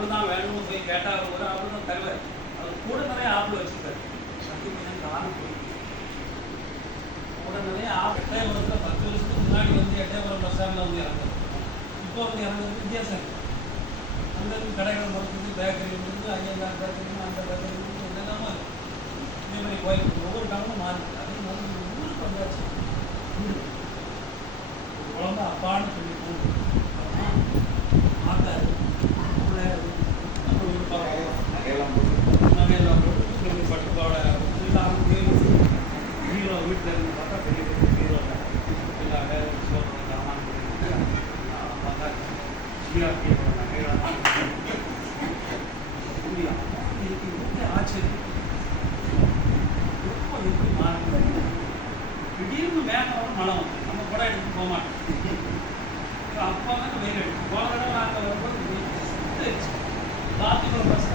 Apple தான் வேணும்னு போய் கேட்டால் ஒரு ஆப்பிள் தான் தருவார். அவர் கூட நிறைய ஆப்பிள் வச்சுருக்காரு. சத்தியமேன் காரணம். போயிருக்கு கூட நிறைய ஆப்பிள் எட்டயபுரத்தில் பத்து வருஷத்துக்கு முன்னாடி வந்து எட்டயபுரம் பஸ் ஸ்டாண்டில் வந்து இறங்குது இப்போ வந்து இறங்குறது வித்தியாசம் இருக்குது அந்த கடைகள் மறுக்குது பேக்கரி இருந்து அங்கே அந்த பேக்கரி அந்த பேக்கரி இருக்குது என்னெல்லாமோ இருக்கு இதே மாதிரி கோயில் ஒவ்வொரு டவுனும் மாறுது அதே மாதிரி இந்த ஊருக்கு வந்தாச்சு. குழந்தை அப்பான்னு சொல்லி கூப்பிடு ஆச்சரியம் எப்போ எப்படி மாறுது திடீர்னு வேகம் மழை வந்து நம்ம கூட எடுத்து போக மாட்டோம். அப்பா தான் வெயில் அடிக்கும். போன தடவை நாங்கள் வரும்போது வெயில் ஒரு ராத்திரி பஸ்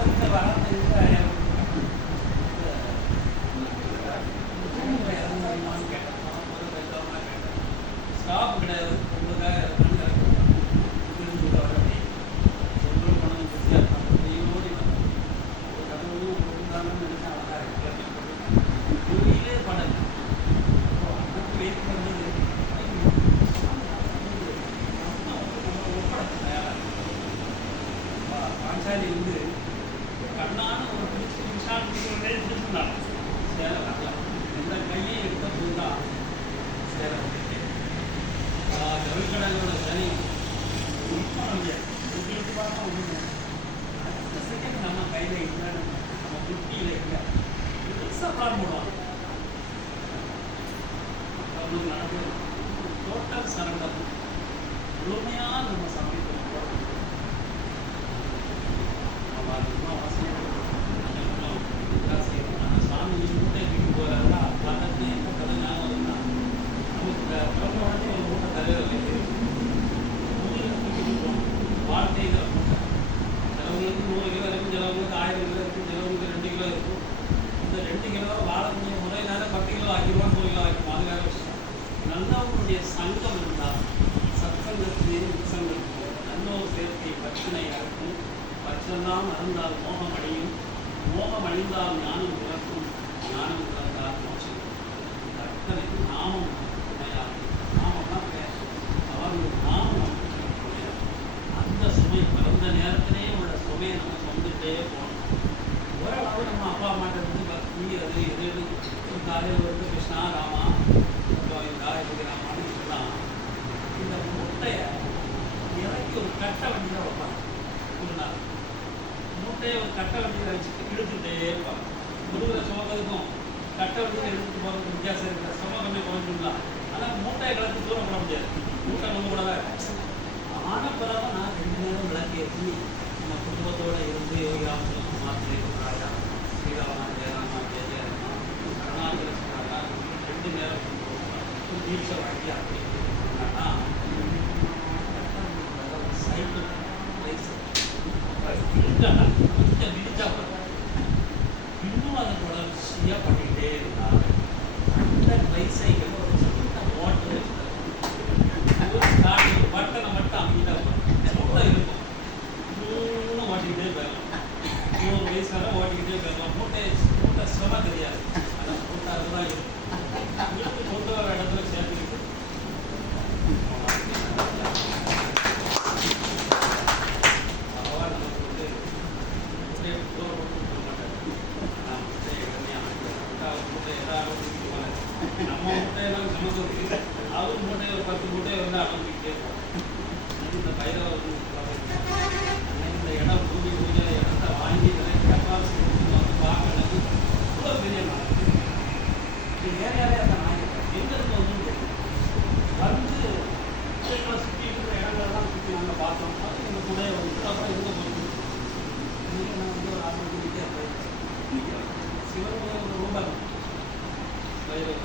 அவங்களுக்கு நடக்குது டோட்டல் சரண்டர் முழுமையாக நம்ம சமயத்தில் நம்ம அவசியம் சேர்க்கை பிரச்சனை அறுக்கும். பச்செல்லாம் அருந்தால் மோகம் அடையும் மோகம் அழிந்தால் ஞானம் பிறக்கும். ஞானம் பிறந்தால் மோசம் அத்தனை நாமம் துணையாக நாமம்லாம் பேர் அவர்கள் நாமம் நமக்கு துணையாக அந்த சுமை பிறந்த நேரத்திலே உள்ள சுமையை நம்ம சுமந்துட்டே போகணும் ஓரளவு நம்ம அப்பா அம்மாட்ட இருந்து பக்தி அது இது இது காலையில் வந்து கிருஷ்ணா ராமா கோவிந்தா இது ராமான்னு சொல்லலாம் இந்த முட்டையை கட்ட ஒரு கட்டை வண்டியில் வைப்பாங்க ஒரு நாள் மூட்டையை ஒரு கட்ட வண்டியில் வச்சுட்டு இழுத்துட்டே இருப்பாங்க முதுகுல சுமக்கிறதுக்கும் கட்ட வண்டியில் எடுத்துட்டு போகிறதுக்கு வித்தியாசம் இருக்குது சும கம்மி குறைஞ்சிடலாம் ஆனால் மூட்டையை கலந்து தூரம் போட முடியாது மூட்டை நம்ம கூட தான் இருக்கும். ஆன பிறகு நான் ரெண்டு நேரம் விளக்கேற்றி நம்ம குடும்பத்தோடு இருந்து யோகிராமத்தில் ராமச்சந்திரன் மாத்திரை ராஜா ஸ்ரீராமா ஜெயராமா ஜெய ஜெயராமா கருணாச்சல ரெண்டு நேரம் தீட்சை வாங்கி அப்படி கொஞ்சம் விரிச்சா இன்னும் அதை தொடர்ச்சியாக பண்ணிக்கிட்டே இருந்தாங்க அந்த ட்ரைசைக்கிள் ஒரு சின்ன மோட்டர் ஸ்டார்டிங் பட்டனை மட்டும் அமைக்கிட்டா போதும் இருக்கும் இன்னும் ஓட்டிக்கிட்டே போயிடலாம் நூறு வயசு வரை ஓட்டிக்கிட்டே போயிடலாம் மூட்டை மூட்டை சும தெரியாது ஆனால் மூட்டை அதுதான் இருக்கும் வீட்டுக்கு கொண்டு வர இடத்துல சேர்த்துக்கிட்டு பகவான் நமக்கு வந்து முட்டையை தூரம் போட்டு கொடுக்க மாட்டார் நான் முட்டையை கம்மியாக அவர் முட்டை எல்லாரும் தூக்கிட்டு போனார் நம்ம முட்டையெல்லாம் சமத்துவத்துக்கு அவர் முட்டை ஒரு பத்து மூட்டையை வந்து அமைஞ்சிக்கிட்டே இந்த பைரவர் வந்து இந்த இடம் பூஜை பூஜை இடத்த வாங்கி கெப்பாசிட்டி வந்து பார்க்கறது இவ்வளோ பெரிய நாள் இது ஏரியாவே அந்த நாய் எங்கிருந்து வந்து வந்து சுற்றி இருக்கிற இடங்களெல்லாம் சுற்றி நாங்கள் பார்த்தோம் அது வந்து அப்புறம் எங்கே போகுது நான் வந்து ஒரு ஆறு சிவன் கோயில் ஒரு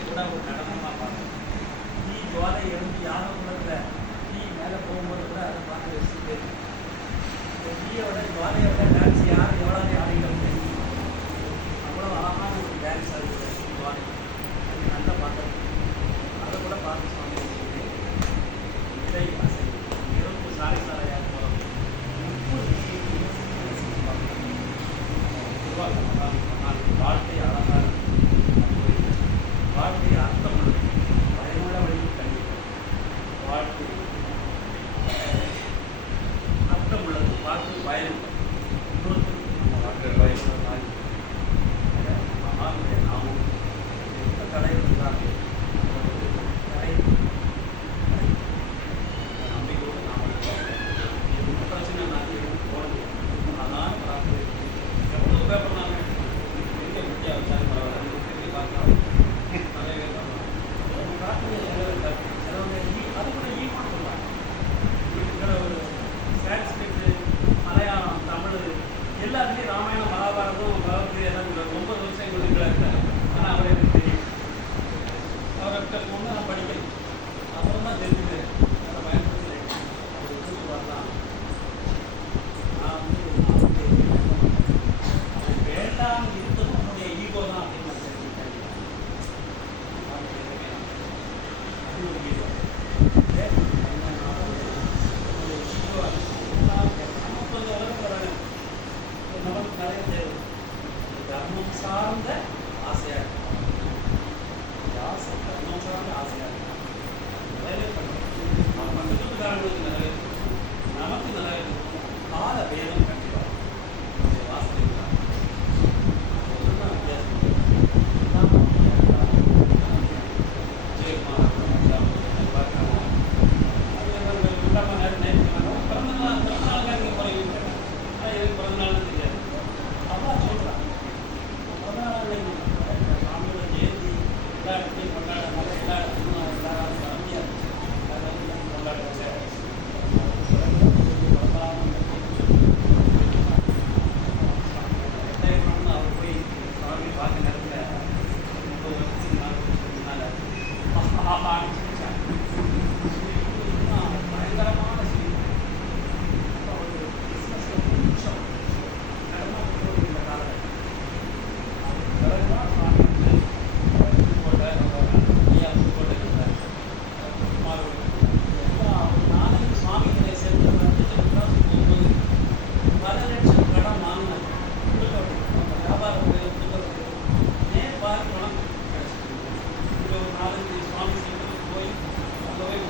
கூட ஒரு நடனமாக பார்க்கணும் தீ ஜோலை எழுந்து யாரும் உணரல தீ மேலே போகும்போது கூட அதை பார்த்து வச்சுட்டு தீயோட ஜோலையோட ನಮಗೆ ಕರೆಯುತ್ತೇವೆ ಧರ್ಮಾನುಸಾರದ ಆಸೆಯಾಗಿದೆ ದಾಸ ಧರ್ಮಾನುಸಾರದ ಆಸೆಯಾಗಿದೆ ನೆರವೇರ್ಪಟ್ಟು ಆ ಪಂಡಿತ ಉದಾಹರಣೆಗಳು ನೆರವೇರ್ಪಟ್ಟು ನಮಗೆ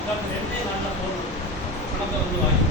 டாக்டர் எம்ஏ நல்லா போகணும் பணத்தை வந்து வாங்கி